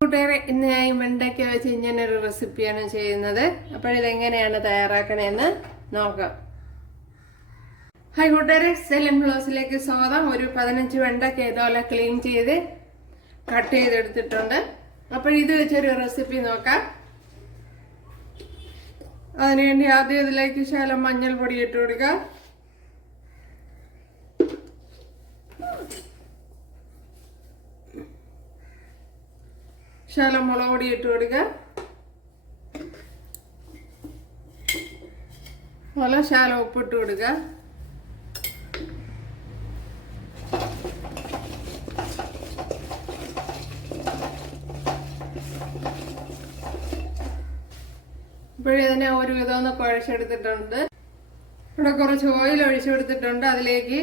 കൂട്ടുകാരെ, ഇന്ന് ഞാൻ വെണ്ടയ്ക്ക വെച്ച് ഇങ്ങനൊരു റെസിപ്പിയാണ് ചെയ്യുന്നത്. അപ്പോൾ ഇതെങ്ങനെയാണ് തയ്യാറാക്കണതെന്ന് നോക്കാം. ഹായ് കൂട്ടുകാരെ, സെലിൻ ബ്ലോസിലേക്ക് സ്വാഗതം. ഒരു 15 വെണ്ടയ്ക്ക ഇതുപോലെ ക്ലീൻ ചെയ്ത് കട്ട് ചെയ്തെടുത്തിട്ടുണ്ട്. അപ്പോൾ ഇത് വെച്ചൊരു റെസിപ്പി നോക്കാം. അതിനുവേണ്ടി ആദ്യം ഇതിലേക്ക് ശകലം മഞ്ഞൾപ്പൊടി ഇട്ട് കൊടുക്കുക. ശകലം മുളക് പൊടി ഇട്ട് കൊടുക്കുക. അതുപോലെ ശകലം ഉപ്പിട്ട് കൊടുക്കുക. ഇപ്പോഴിതിനെ ഒരു വിധം ഒന്ന് കുഴച്ചെടുത്തിട്ടുണ്ട്. ഇവിടെ കുറച്ച് ഓയിൽ ഒഴിച്ചെടുത്തിട്ടുണ്ട്. അതിലേക്ക്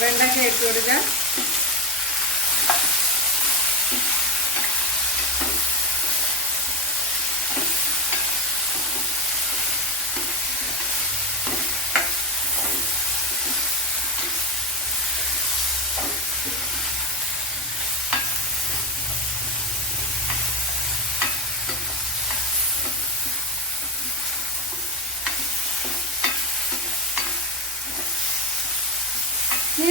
വെണ്ടയ്ക്ക ഇട്ട് കൊടുക്കുക.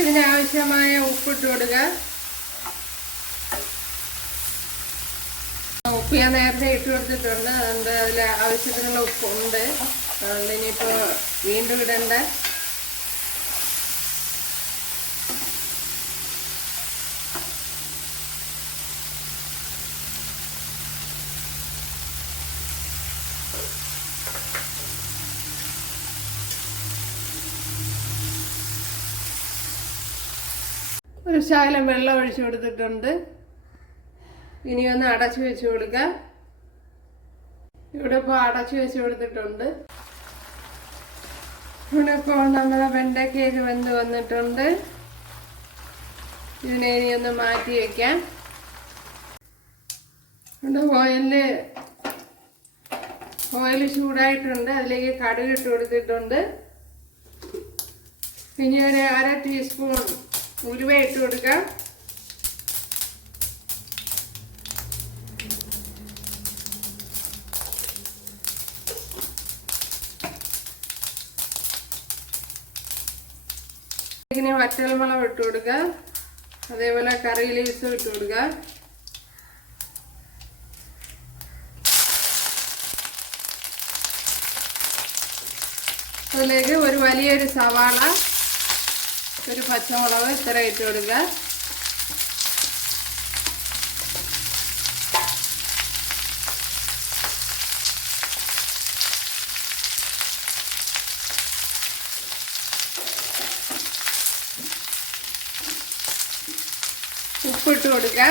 ഇതിനാവശ്യമായ ഉപ്പിട്ട് കൊടുക്കുക. ഉപ്പ് ഞാൻ നേരത്തെ ഇട്ട് കൊടുത്തിട്ടുണ്ട്. അതുകൊണ്ട് അതിൽ ആവശ്യത്തിനുള്ള ഉപ്പുണ്ട്. അതുകൊണ്ട് ഇനിയിപ്പോൾ വീണ്ടും ഇടണ്ട. ഒരു ശകലം വെള്ളം ഒഴിച്ചു കൊടുത്തിട്ടുണ്ട്. ഇനി ഒന്ന് അടച്ചു വെച്ച് കൊടുക്കുക. ഇവിടെ ഇപ്പോൾ അടച്ചു വെച്ച് കൊടുത്തിട്ടുണ്ട്. ഇവിടെ ഇപ്പോൾ നമ്മുടെ വെണ്ടയ്ക്കയൊക്കെ വെന്ത് വന്നിട്ടുണ്ട്. ഇതിനെ ഇനി ഒന്ന് മാറ്റി വയ്ക്കാം. ഇവിടെ ഓയിൽ ചൂടായിട്ടുണ്ട്. അതിലേക്ക് കടുക് ഇട്ട് കൊടുത്തിട്ടുണ്ട്. ഇനി ഒരു 1/2 ടീസ്പൂൺ ഉലുവ ഇട്ട് കൊടുക്കാം. ഇങ്ങനെ വറ്റൽമുളക് ഇട്ട് കൊടുക്കുക. അതേപോലെ കറി ലീവ്സും ഇട്ട് കൊടുക്കുക. അതിലേക്ക് ഒരു വലിയൊരു സവാള, ഒരു പച്ചമുളക് ഇത്ര ഇട്ട് കൊടുക്കുക. ഉപ്പിട്ട് കൊടുക്കുക.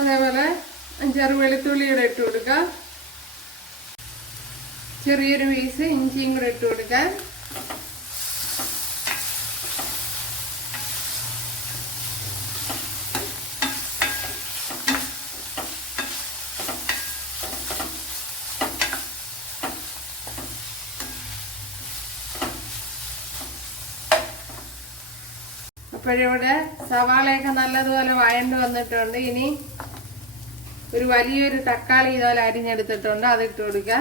അതേപോലെ 5-6 വെളുത്തുള്ളി കൂടെ ഇട്ട് കൊടുക്കുക. ചെറിയൊരു പീസ് ഇഞ്ചിയും കൂടെ ഇട്ട് കൊടുക്കുക. അപ്പോഴിവിടെ സവാളയൊക്കെ നല്ലതുപോലെ വഴണ്ട് വന്നിട്ടുണ്ട്. ഇനി ഒരു വലിയൊരു തക്കാളി ഇതുപോലെ അരിഞ്ഞെടുത്തിട്ടുണ്ട്. അതിട്ട് കൊടുക്കുക.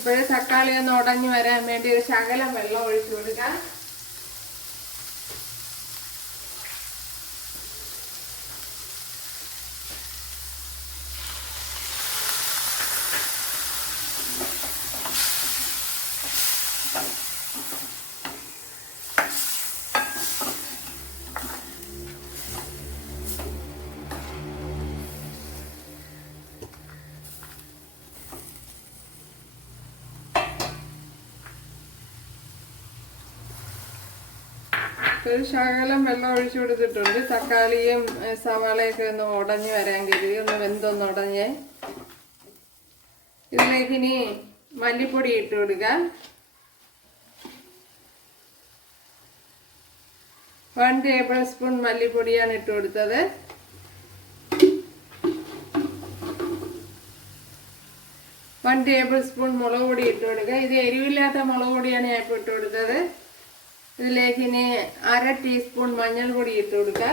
അപ്പോഴേ തക്കാളി ഒന്ന് ഉടഞ്ഞു വരാൻ വേണ്ടി ഒരു ശകലം വെള്ളം ഒഴിച്ചു കൊടുക്കാം. ഒരു ശകലം വെള്ളം ഒഴിച്ചു കൊടുത്തിട്ടുണ്ട്. തക്കാളിയും സവാളയൊക്കെ ഒന്ന് ഉടഞ്ഞ് വരാൻ കരുതി, ഒന്ന് വെന്തൊന്ന് ഉടഞ്ഞ്. ഇതിലേക്ക് ഇനി മല്ലിപ്പൊടി ഇട്ട് കൊടുക്കാം. 1 ടേബിൾ സ്പൂൺ മല്ലിപ്പൊടിയാണ് ഇട്ട് കൊടുത്തത്. 1 ടേബിൾ സ്പൂൺ മുളക് പൊടി ഇട്ട് കൊടുക്കുക. ഇത് എരിവില്ലാത്ത മുളക് പൊടിയാണ് ഞാൻ ഇപ്പോൾ ഇട്ട് കൊടുത്തത്. ഇതിലേക്ക് ഇനി 1/2 ടീസ്പൂൺ മഞ്ഞൾപ്പൊടി ഇട്ട് കൊടുക്കുക.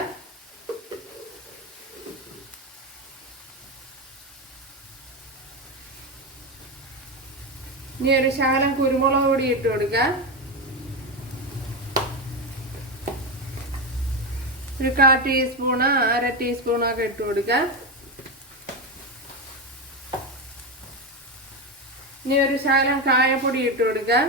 ഇനി ഒരു ശകലം കുരുമുളക് പൊടി ഇട്ട് കൊടുക്കുക. ഒരു 1/4 ടീസ്പൂണ് 1/2 ടീസ്പൂണൊക്കെ ഇട്ട് കൊടുക്കുക. ഇനി ഒരു ശകലം കായപ്പൊടി ഇട്ട് കൊടുക്കുക.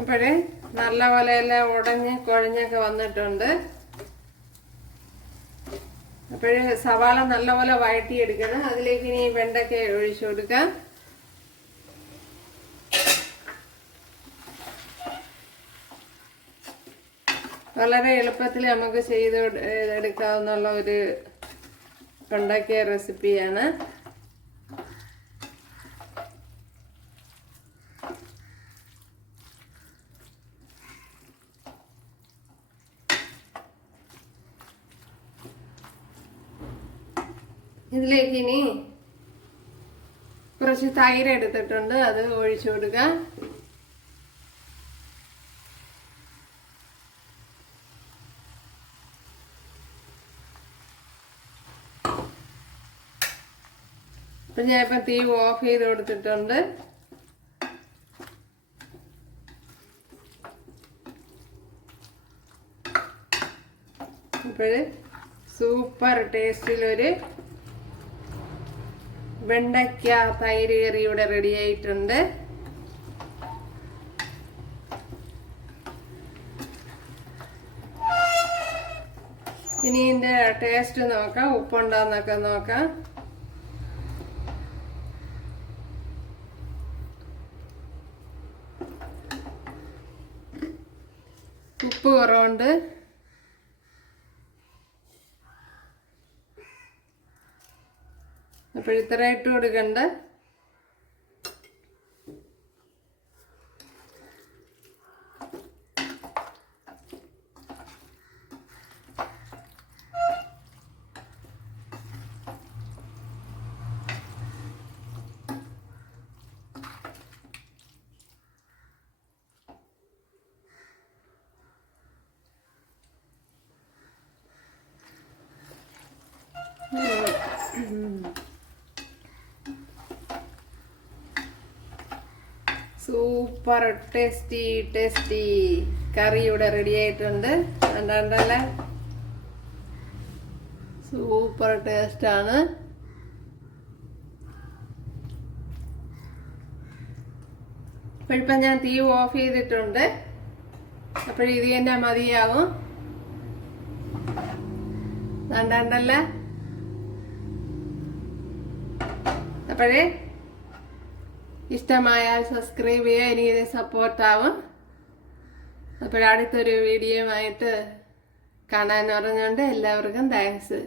അപ്പോഴേ നല്ലപോലെ എല്ലാം ഉടഞ്ഞ് കുഴഞ്ഞൊക്കെ വന്നിട്ടുണ്ട്. അപ്പോഴേ സവാള നല്ലപോലെ വഴറ്റിയെടുക്കണം. അതിലേക്ക് ഇനി വെണ്ടയ്ക്ക ഒഴിച്ചു കൊടുക്കാം. വളരെ എളുപ്പത്തിൽ നമുക്ക് ചെയ്ത് എടുക്കാവുന്ന ഒരു വെണ്ടയ്ക്ക റെസിപ്പിയാണ്. ഇതിലേക്ക് ഇനി കുറച്ച് തൈര് എടുത്തിട്ടുണ്ട്, അത് ഒഴിച്ചു കൊടുക്കാം. അപ്പം ഞാനിപ്പം തീ ഓഫ് ചെയ്ത് കൊടുത്തിട്ടുണ്ട്. അപ്പോൾ സൂപ്പർ ടേസ്റ്റിലൊരു വെണ്ടയ്ക്ക തൈര് കറി ഇവിടെ റെഡി ആയിട്ടുണ്ട്. ഇനി ഇതിന്റെ ടേസ്റ്റ് നോക്കാം, ഉപ്പുണ്ടോന്നൊക്കെ നോക്കാം. ഉപ്പ് കുറവുണ്ട്. അപ്പോൾ ഇത്ര ഇട്ട് കൊടുക്കണ്ട. സൂപ്പർ ടേസ്റ്റി കറി ഇവിടെ റെഡി ആയിട്ടുണ്ട്. കണ്ടല്ലേ, സൂപ്പർ ടേസ്റ്റ് ആണ്. അപ്പോഴിപ്പം ഞാൻ തീ ഓഫ് ചെയ്തിട്ടുണ്ട്. അപ്പോഴിത് തന്നെ മതിയാവും. കണ്ടല്ലേ, അപ്പോഴേ ഇഷ്ടമായാൽ സബ്സ്ക്രൈബ് ചെയ്യുക, എനിക്കിത് സപ്പോർട്ടാവും. അപ്പോഴടുത്തൊരു വീഡിയോ ആയിട്ട് കാണാൻ പറഞ്ഞുകൊണ്ട് എല്ലാവർക്കും താങ്ക്സ്.